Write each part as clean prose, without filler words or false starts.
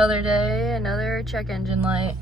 Another day, another check engine light.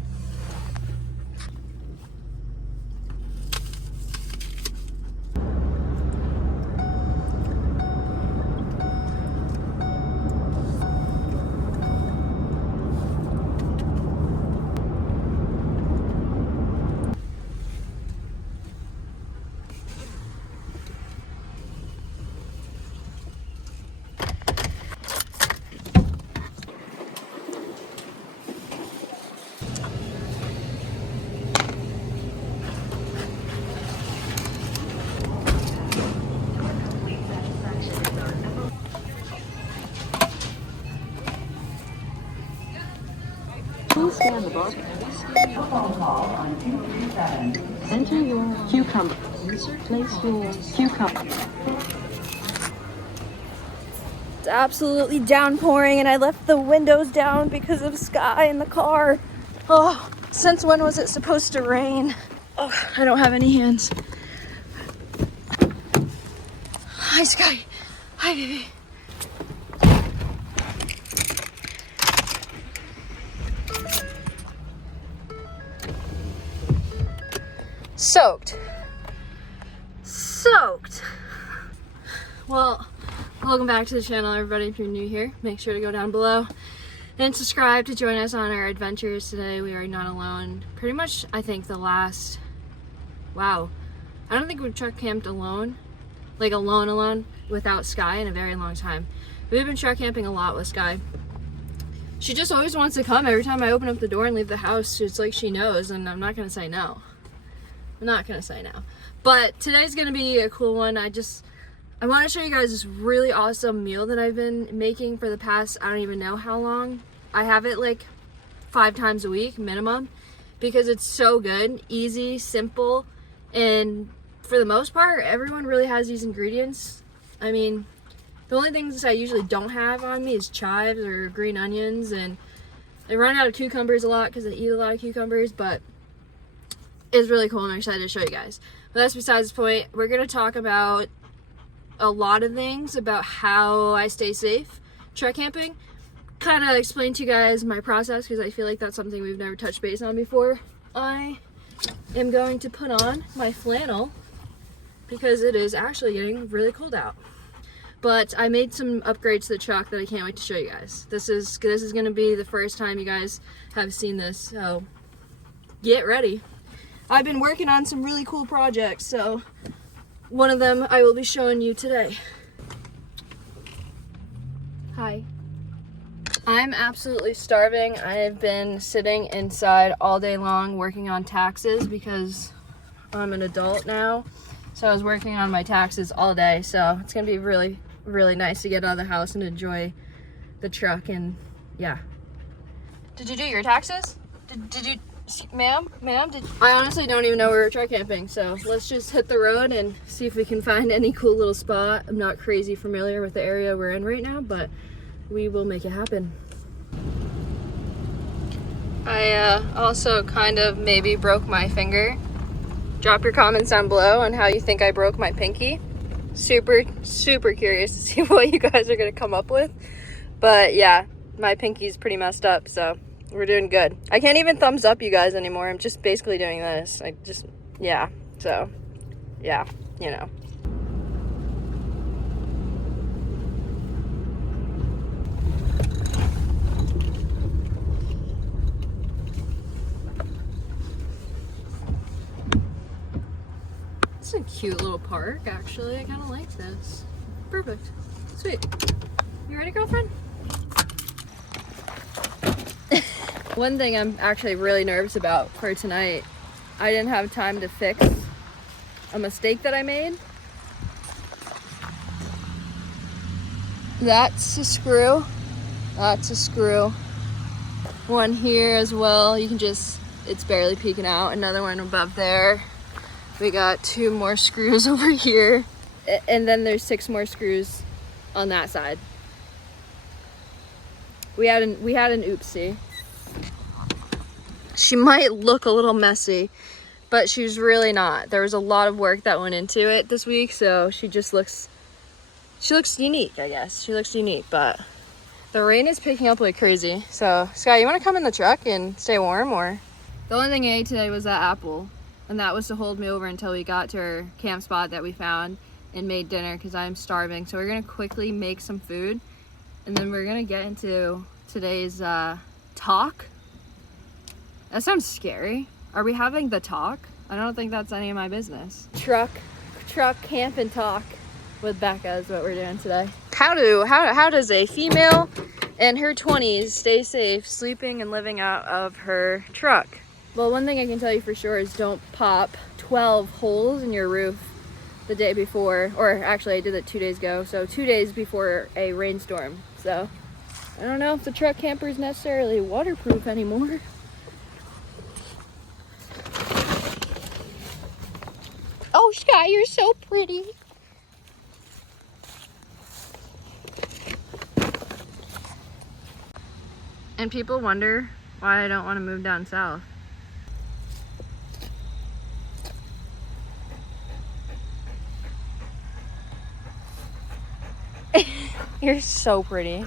Please scan the barcode. Enter your cucumber. Place your cucumber. It's absolutely downpouring and I left the windows down because of Skye in the car. Oh, since when was it supposed to rain? Oh, I don't have any hands. Hi, Skye. Hi, baby. Soaked. Well, welcome back to the channel, everybody. If you're new here, make sure to go down below and subscribe to join us on our adventures. Today we are not alone. Pretty much, I think the last, wow, I don't think we've truck camped alone, like alone without Skye in a very long time. We've been truck camping a lot with Skye. She just always wants to come every time I open up the door and leave the house. It's like she knows, and I'm not gonna say no. I'm not gonna say no. But today's gonna be a cool one. I want to show you guys this really awesome meal that I've been making for the past, I don't even know how long. I have it like 5 times a week minimum because it's so good, easy, simple, and for the most part, everyone really has these ingredients. I mean, the only things I usually don't have on me is chives or green onions, and I run out of cucumbers a lot because I eat a lot of cucumbers, but it's really cool and I'm excited to show you guys. But that's besides the point. We're going to talk about a lot of things about how I stay safe truck camping. Kind of explain to you guys my process because I feel like that's something we've never touched base on before. I am going to put on my flannel because it is actually getting really cold out. But I made some upgrades to the truck that I can't wait to show you guys. This is going to be the first time you guys have seen this, so get ready. I've been working on some really cool projects, so one of them I will be showing you today. Hi. I'm absolutely starving. I have been sitting inside all day long working on taxes because I'm an adult now. So I was working on my taxes all day, so it's gonna be really, really nice to get out of the house and enjoy the truck. And yeah. Did you do your taxes? Did you? Ma'am, I honestly don't even know where we're truck camping, so let's just hit the road and see if we can find any cool little spot. I'm not crazy familiar with the area we're in right now, but we will make it happen. I also kind of maybe broke my finger. Drop your comments down below on how you think I broke my pinky. Super curious to see what you guys are gonna come up with. But yeah, my pinky's pretty messed up, so we're doing good. I can't even thumbs up you guys anymore. I'm just basically doing this. Yeah. So, yeah, you know. It's a cute little park, actually. I kind of like this. Perfect. Sweet. You ready, girlfriend? One thing I'm actually really nervous about for tonight, I didn't have time to fix a mistake that I made. That's a screw. That's a screw. One here as well. You can just, it's barely peeking out. Another one above there. We got 2 more screws over here. And then there's 6 more screws on that side. We had an oopsie. She might look a little messy, but she's really not. There was a lot of work that went into it this week, so she looks unique, I guess. She looks unique, but The rain is picking up like crazy. So, Skye, you want to come in the truck and stay warm, or? The only thing I ate today was that apple, and that was to hold me over until we got to our camp spot that we found and made dinner because I'm starving. So we're gonna quickly make some food, and then we're gonna get into today's talk. That sounds scary. Are we having the talk? I don't think that's any of my business. Truck camp and talk with Becca is what we're doing today. How does a female in her 20s stay safe sleeping and living out of her truck? Well, one thing I can tell you for sure is don't pop 12 holes in your roof the day before, or actually I did it 2 days ago, so 2 days before a rainstorm. So I don't know if the truck camper is necessarily waterproof anymore. Oh, Skye, you're so pretty. And people wonder why I don't want to move down south. You're so pretty.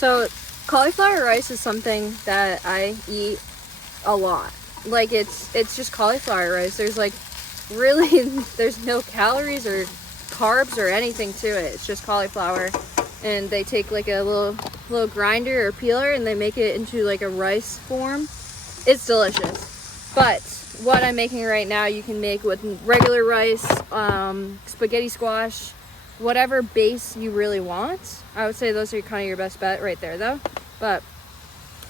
So cauliflower rice is something that I eat a lot. Like it's just cauliflower rice. There's like really there's no calories or carbs or anything to it. It's just cauliflower, and they take like a little grinder or peeler and they make it into like a rice form. It's delicious. But what I'm making right now you can make with regular rice, spaghetti squash, whatever base you really want. I would say those are kind of your best bet right there though. But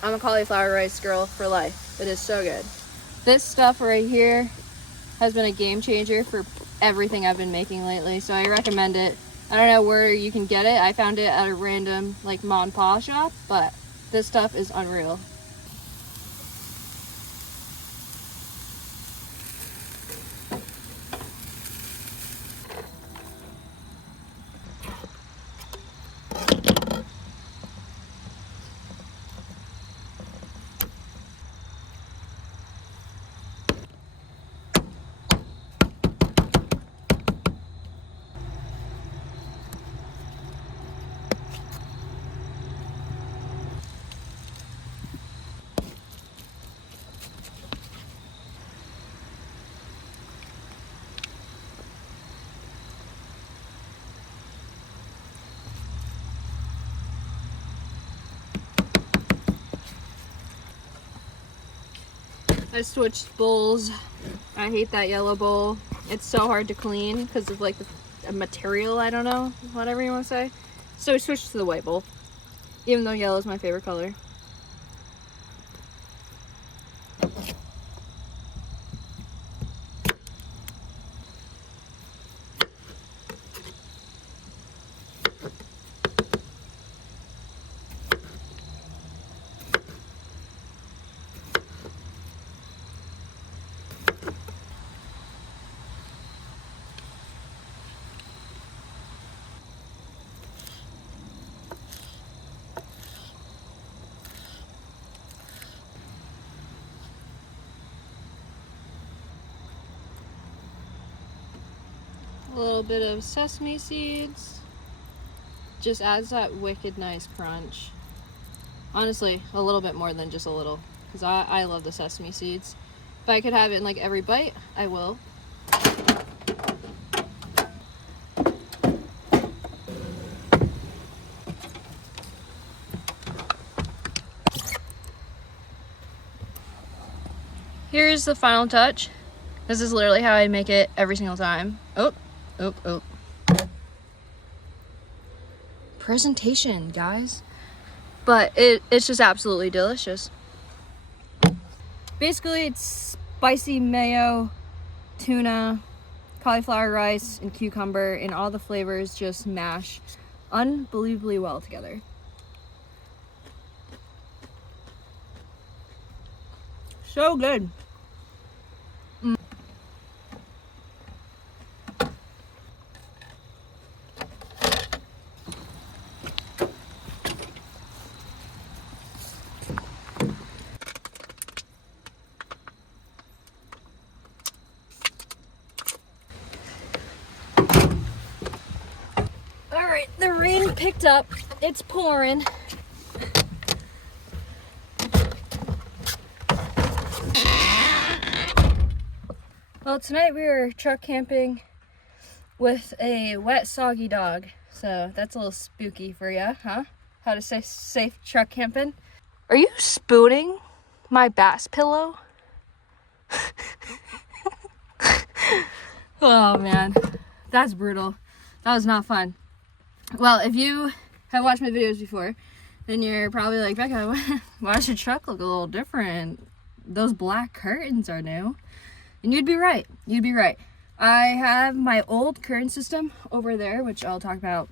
I'm a cauliflower rice girl for life. It is so good. This stuff right here has been a game changer for everything I've been making lately, so I recommend it. I don't know where you can get it. I found it at a random like mom and pop shop, but this stuff is unreal. I switched bowls. I hate that yellow bowl. It's so hard to clean because of like the material, I don't know, whatever you want to say. So I switched to the white bowl, even though yellow is my favorite color. A little bit of sesame seeds. Just adds that wicked nice crunch. Honestly, a little bit more than just a little, because I love the sesame seeds. If I could have it in like every bite, I will. Here's the final touch. This is literally how I make it every single time. Oh. Presentation, guys. But it's just absolutely delicious. Basically, it's spicy mayo, tuna, cauliflower rice, and cucumber, and all the flavors just mash unbelievably well together. So good. Alright, the rain picked up. It's pouring. Well, tonight we were truck camping with a wet, soggy dog. So that's a little spooky for you, huh? How to say safe truck camping. Are you spooning my bass pillow? Oh man, that's brutal. That was not fun. Well, if you have watched my videos before, then you're probably like, Becca, why does your truck look a little different? Those black curtains are new. And you'd be right. You'd be right. I have my old curtain system over there, which I'll talk about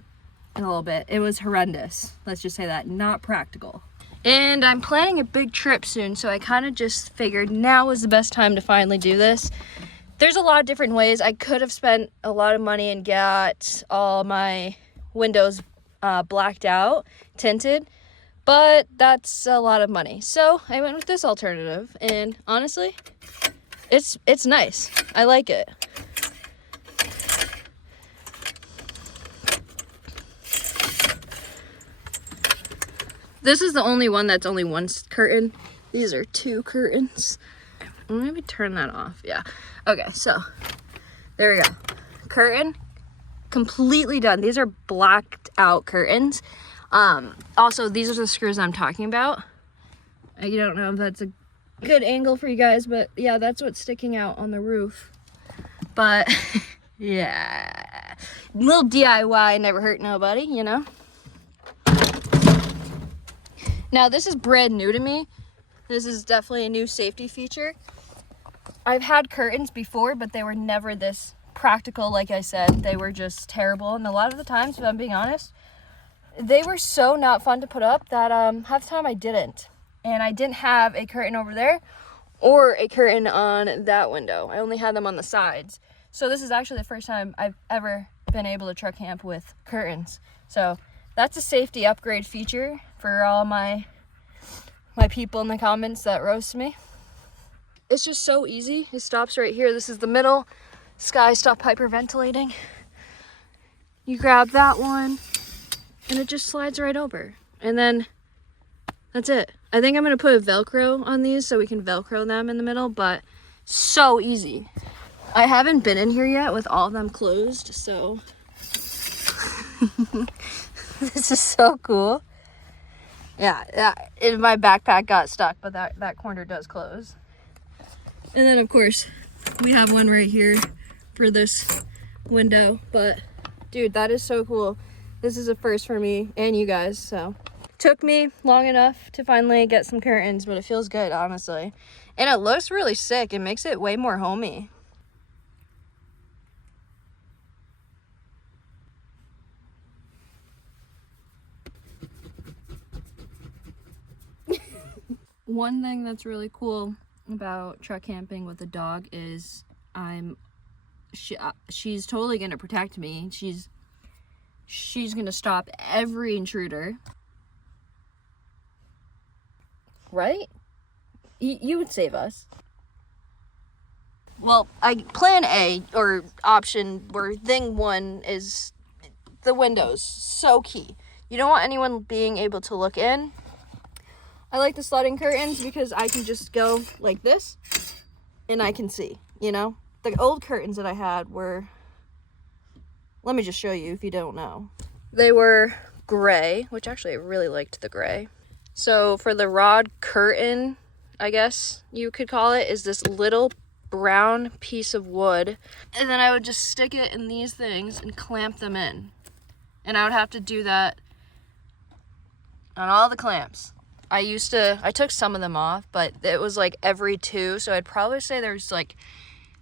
in a little bit. It was horrendous. Let's just say that. Not practical. And I'm planning a big trip soon, so I kind of just figured now was the best time to finally do this. There's a lot of different ways. I could have spent a lot of money and got all my windows blacked out, tinted, but that's a lot of money. So I went with this alternative, and honestly, it's nice. I like it. This is the only one that's only one curtain. These are two curtains. Maybe turn that off. Yeah. Okay, so there we go. Curtain completely done. These are blacked out curtains. Also, these are the screws I'm talking about. I don't know if that's a good angle for you guys, but yeah, that's what's sticking out on the roof. But yeah, little DIY never hurt nobody, you know. Now this is brand new to me. This is definitely a new safety feature. I've had curtains before, but they were never this practical. Like I said, they were just terrible, and a lot of the times, if I'm being honest, they were so not fun to put up that half the time I didn't. And I didn't have a curtain over there or a curtain on that window. I only had them on the sides. So this is actually the first time I've ever been able to truck camp with curtains. So that's a safety upgrade feature for all my people in the comments that roast me. It's just so easy. It stops right here. This is the middle. Skye, stop hyperventilating. You grab that one and it just slides right over. And then that's it. I think I'm going to put a Velcro on these so we can Velcro them in the middle, but so easy. I haven't been in here yet with all of them closed, so this is so cool. Yeah, my backpack got stuck, but that corner does close. And then of course, we have one right here for this window, but dude, that is so cool. This is a first for me and you guys, so. Took me long enough to finally get some curtains, but it feels good, honestly. And it looks really sick. It makes it way more homey. One thing that's really cool about truck camping with a dog is she's totally gonna protect me. She's gonna stop every intruder. Right? You would save us. Well, plan A, or option, or thing one, is the windows. So key. You don't want anyone being able to look in. I like the sliding curtains because I can just go like this and I can see, you know? The old curtains that I had were, let me just show you if you don't know. They were gray, which actually I really liked the gray. So for the rod curtain, I guess you could call it, is this little brown piece of wood. And then I would just stick it in these things and clamp them in. And I would have to do that on all the clamps. I took some of them off, but it was like every 2, so I'd probably say there's like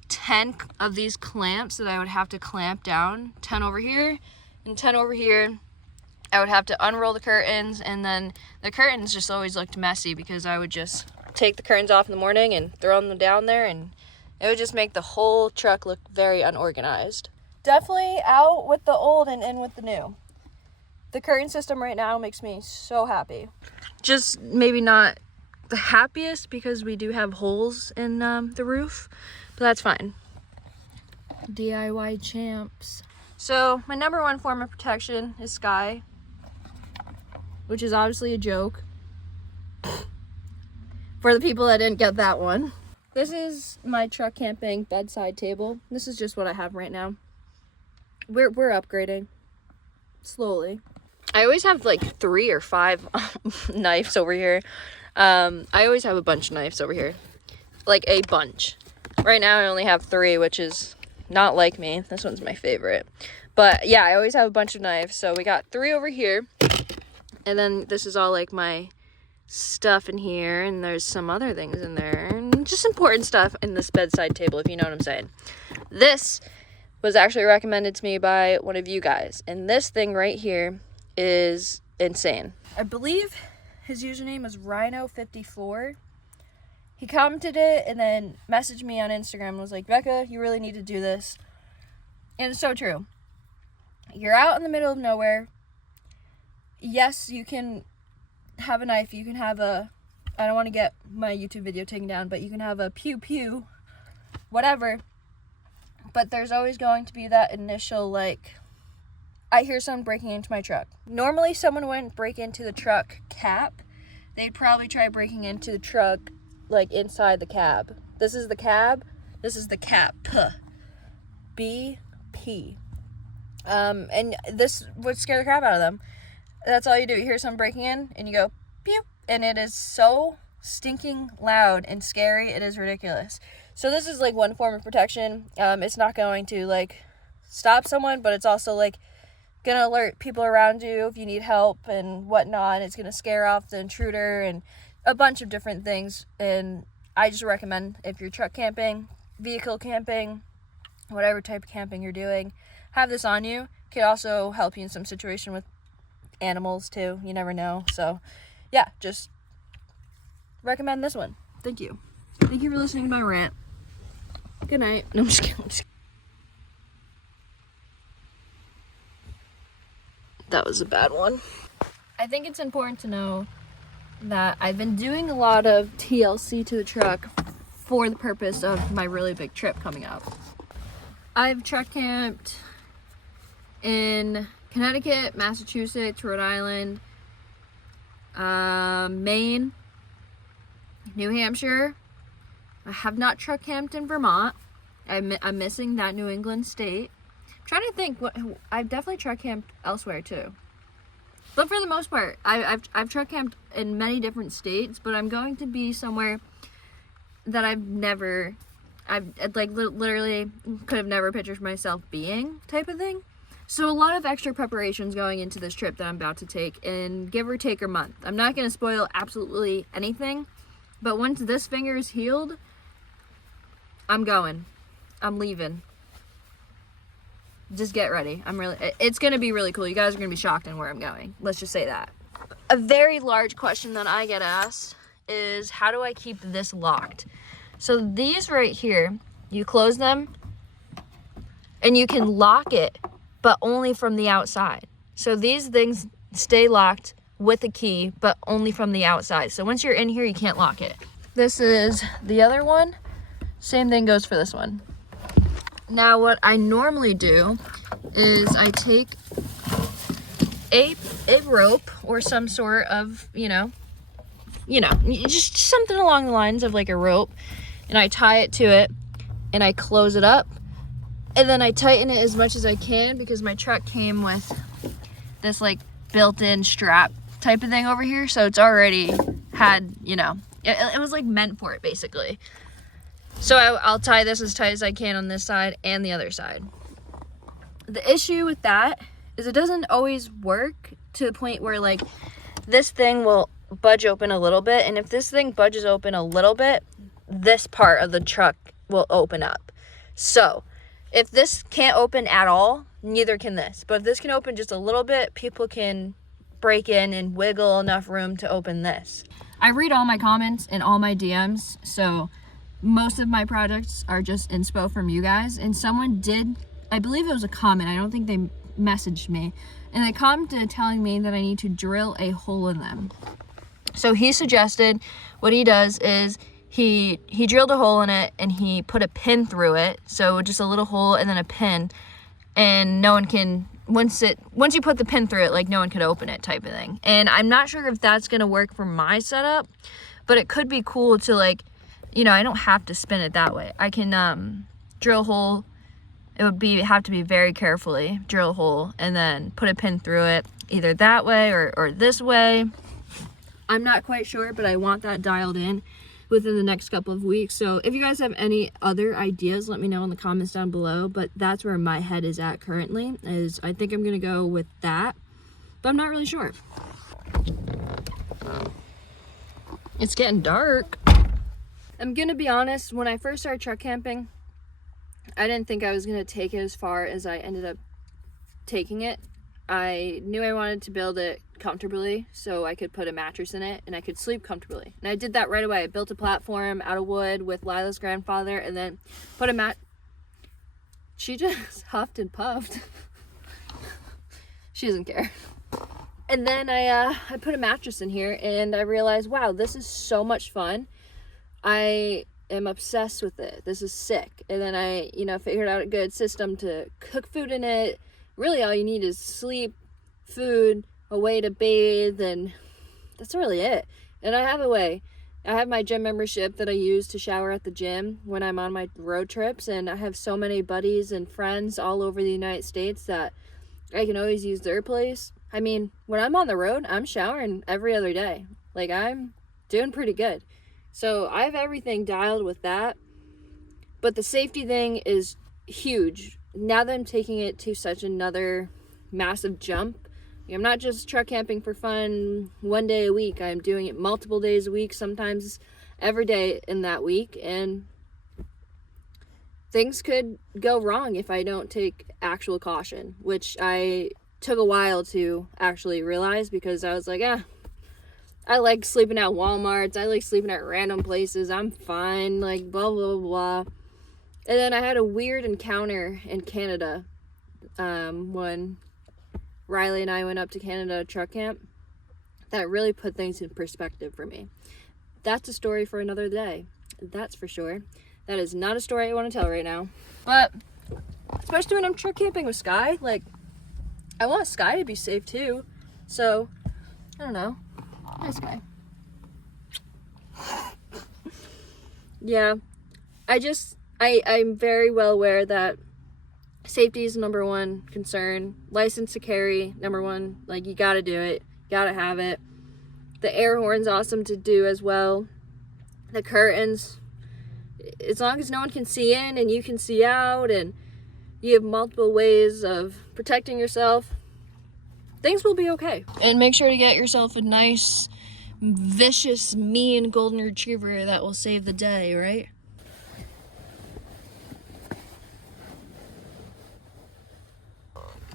10 of these clamps that I would have to clamp down, 10 over here and 10 over here. I would have to unroll the curtains, and then the curtains just always looked messy because I would just take the curtains off in the morning and throw them down there, and it would just make the whole truck look very unorganized. Definitely out with the old and in with the new. The curtain system right now makes me so happy. Just maybe not the happiest because we do have holes in the roof, but that's fine. DIY champs. So my number 1 form of protection is Skye, which is obviously a joke for the people that didn't get that one. This is my truck camping bedside table. This is just what I have right now. We're upgrading slowly. I always have like 3 or 5 knives over here. I always have a bunch of knives over here, like a bunch. Right now I only have 3, which is not like me. This one's my favorite. But yeah, I always have a bunch of knives. So we got 3 over here. And then this is all like my stuff in here. And there's some other things in there. And just important stuff in this bedside table, if you know what I'm saying. This was actually recommended to me by one of you guys. And this thing right here is insane. I believe his username is Rhino54. He commented it and then messaged me on Instagram and was like, Becca, you really need to do this. And it's so true. You're out in the middle of nowhere. Yes, you can have a knife. You can have a, I don't want to get my YouTube video taken down, but you can have a pew pew, whatever. But there's always going to be that initial, like, I hear someone breaking into my truck. Normally someone wouldn't break into the truck cap. They'd probably try breaking into the truck, like, inside the cab. This is the cab. This is the cap. BP. And this would scare the crap out of them. That's all you do. You hear someone breaking in, and you go, pew, and it is so stinking loud and scary. It is ridiculous. So this is, like, one form of protection. It's not going to, like, stop someone, but it's also, like, gonna alert people around you if you need help and whatnot. It's gonna scare off the intruder and a bunch of different things. And I just recommend, if you're truck camping, vehicle camping, whatever type of camping you're doing, have this on you. It could also help you in some situation with animals too. You never know. So yeah, just recommend this one. Thank you. Thank you for listening to my rant. Good night. No, I'm just kidding. That was a bad one. I think it's important to know that I've been doing a lot of TLC to the truck for the purpose of my really big trip coming up. I've truck camped in Connecticut, Massachusetts, Rhode Island, Maine, New Hampshire. I have not truck camped in Vermont. I'm missing that New England state. I'm trying to think. I've definitely truck camped elsewhere too. But for the most part, I've truck camped in many different states, but I'm going to be somewhere that I've like literally could have never pictured myself being, type of thing. So a lot of extra preparations going into this trip that I'm about to take, in give or take a month. I'm not going to spoil absolutely anything, but once this finger is healed, I'm going. I'm leaving. Just get ready. It's going to be really cool. You guys are going to be shocked in where I'm going. Let's just say that. A very large question that I get asked is, how do I keep this locked? So these right here, you close them and you can lock it, but only from the outside. So these things stay locked with a key, but only from the outside. So once you're in here, you can't lock it. This is the other one. Same thing goes for this one. Now what I normally do is I take a rope or some sort of, just something along the lines of like a rope, and I tie it to it and I close it up, and then I tighten it as much as I can because my truck came with this like built-in strap type of thing over here, so it's already had, it was like meant for it basically. So I'll tie this as tight as I can on this side and the other side. The issue with that is it doesn't always work to the point where like this thing will budge open a little bit, and if this thing budges open a little bit, this part of the truck will open up. So if this can't open at all, neither can this. But if this can open just a little bit, people can break in and wiggle enough room to open this. I read all my comments and all my DMs, so most of my projects are just inspo from you guys. And someone did, I believe it was a comment, I don't think they messaged me, and they commented telling me that I need to drill a hole in them. So he suggested, what he does is he drilled a hole in it and he put a pin through it, so just a little hole and then a pin, and no one can, once you put the pin through it, like, no one could open it, type of thing. And I'm not sure if that's gonna work for my setup, but it could be cool to, like, you know, I don't have to spin it that way. I can drill a hole. It would have to be very carefully, drill a hole and then put a pin through it, either that way or this way. I'm not quite sure, but I want that dialed in within the next couple of weeks. So if you guys have any other ideas, let me know in the comments down below. But that's where my head is at currently, is I think I'm gonna go with that, but I'm not really sure. It's getting dark. I'm gonna be honest, when I first started truck camping, I didn't think I was gonna take it as far as I ended up taking it. I knew I wanted to build it comfortably so I could put a mattress in it and I could sleep comfortably. And I did that right away. I built a platform out of wood with Lila's grandfather and then put a mat. She just huffed and puffed. She doesn't care. And then I put a mattress in here and I realized, wow, this is so much fun. I am obsessed with it. This is sick. And then I, figured out a good system to cook food in it. Really all you need is sleep, food, a way to bathe, and that's really it. And I have a way. I have my gym membership that I use to shower at the gym when I'm on my road trips, and I have so many buddies and friends all over the United States that I can always use their place. I mean, when I'm on the road, I'm showering every other day. Like, I'm doing pretty good. So I have everything dialed with that. But the safety thing is huge. Now that I'm taking it to such another massive jump, I'm not just truck camping for fun one day a week. I'm doing it multiple days a week, sometimes every day in that week. And things could go wrong if I don't take actual caution, which I took a while to actually realize, because I was like, I like sleeping at Walmarts. I like sleeping at random places. I'm fine, like blah, blah, blah. And then I had a weird encounter in Canada when Riley and I went up to Canada truck camp that really put things in perspective for me. That's a story for another day. That's for sure. That is not a story I want to tell right now. But especially when I'm truck camping with Skye, like, I want Skye to be safe too. So, I don't know. Hi, Skye. Yeah, I'm very well aware that safety is number one concern. License to carry, number one. Like, you gotta do it. Gotta have it. The air horn's awesome to do as well. The curtains, as long as no one can see in and you can see out and you have multiple ways of protecting yourself, things will be okay. And make sure to get yourself a nice, vicious, mean golden retriever that will save the day, right?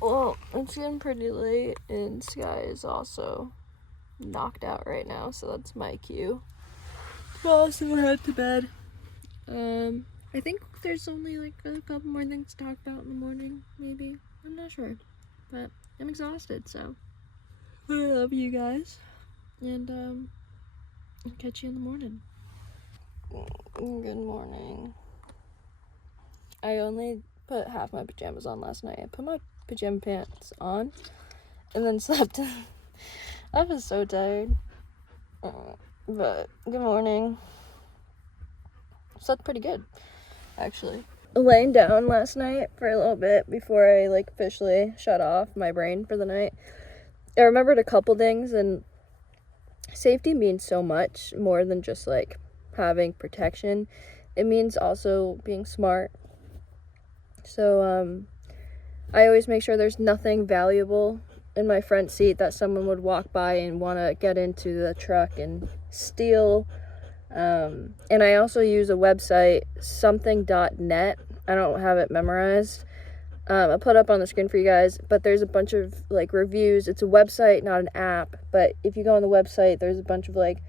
Well, it's getting pretty late and Skye is also knocked out right now, so that's my cue. I'll also head to bed. I think there's only like a couple more things to talk about in the morning, maybe. I'm not sure, but I'm exhausted, so I love you guys, and I'll catch you in the morning. Good morning. I only put half my pajamas on last night. I put my pajama pants on and then slept. I was so tired, but good morning. Slept pretty good, actually. Laying down last night for a little bit before I officially shut off my brain for the night, I remembered a couple things, and safety means so much more than just having protection. It means also being smart. So I always make sure there's nothing valuable in my front seat that someone would walk by and want to get into the truck and steal. And I also use a website, something.net. I don't have it memorized. I'll put it up on the screen for you guys, but there's a bunch of like reviews. It's a website, not an app, but if you go on the website, there's a bunch of like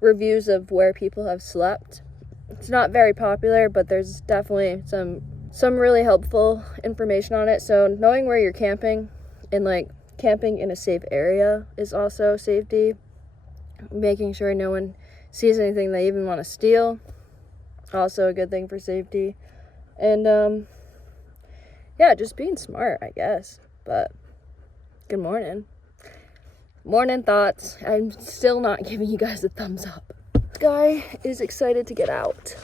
reviews of where people have slept. It's not very popular, but there's definitely some really helpful information on it. So knowing where you're camping and like camping in a safe area is also safety. Making sure no one sees anything they even want to steal, also a good thing for safety. And yeah, just being smart, I guess. But good morning. Morning thoughts. I'm still not giving you guys a thumbs up. Skye is excited to get out.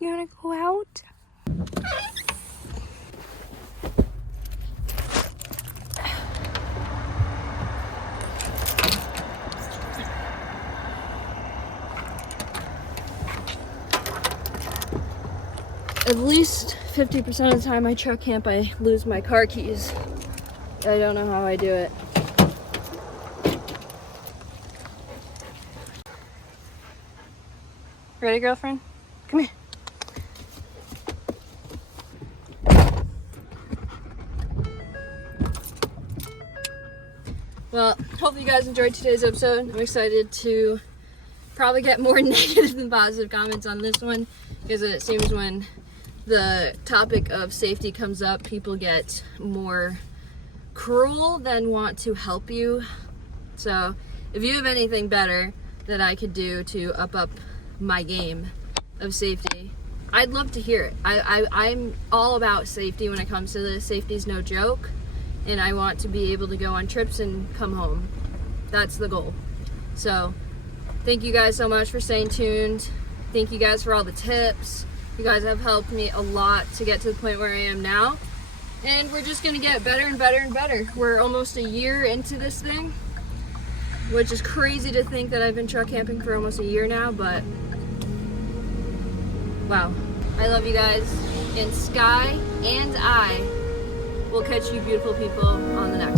You wanna go out? At least 50% of the time I truck camp, I lose my car keys. I don't know how I do it. Ready, girlfriend? Come here. Well, hopefully you guys enjoyed today's episode. I'm excited to probably get more negative than positive comments on this one, because it seems when the topic of safety comes up, people get more cruel than want to help you. So if you have anything better that I could do to up my game of safety, I'd love to hear it. I'm all about safety when it comes to this. Safety's no joke, and I want to be able to go on trips and come home. That's the goal. So thank you guys so much for staying tuned. Thank you guys for all the tips. You guys have helped me a lot to get to the point where I am now. And we're just gonna get better and better and better. We're almost a year into this thing, which is crazy to think that I've been truck camping for almost a year now, but wow. I love you guys, and Skye and I will catch you beautiful people on the next one.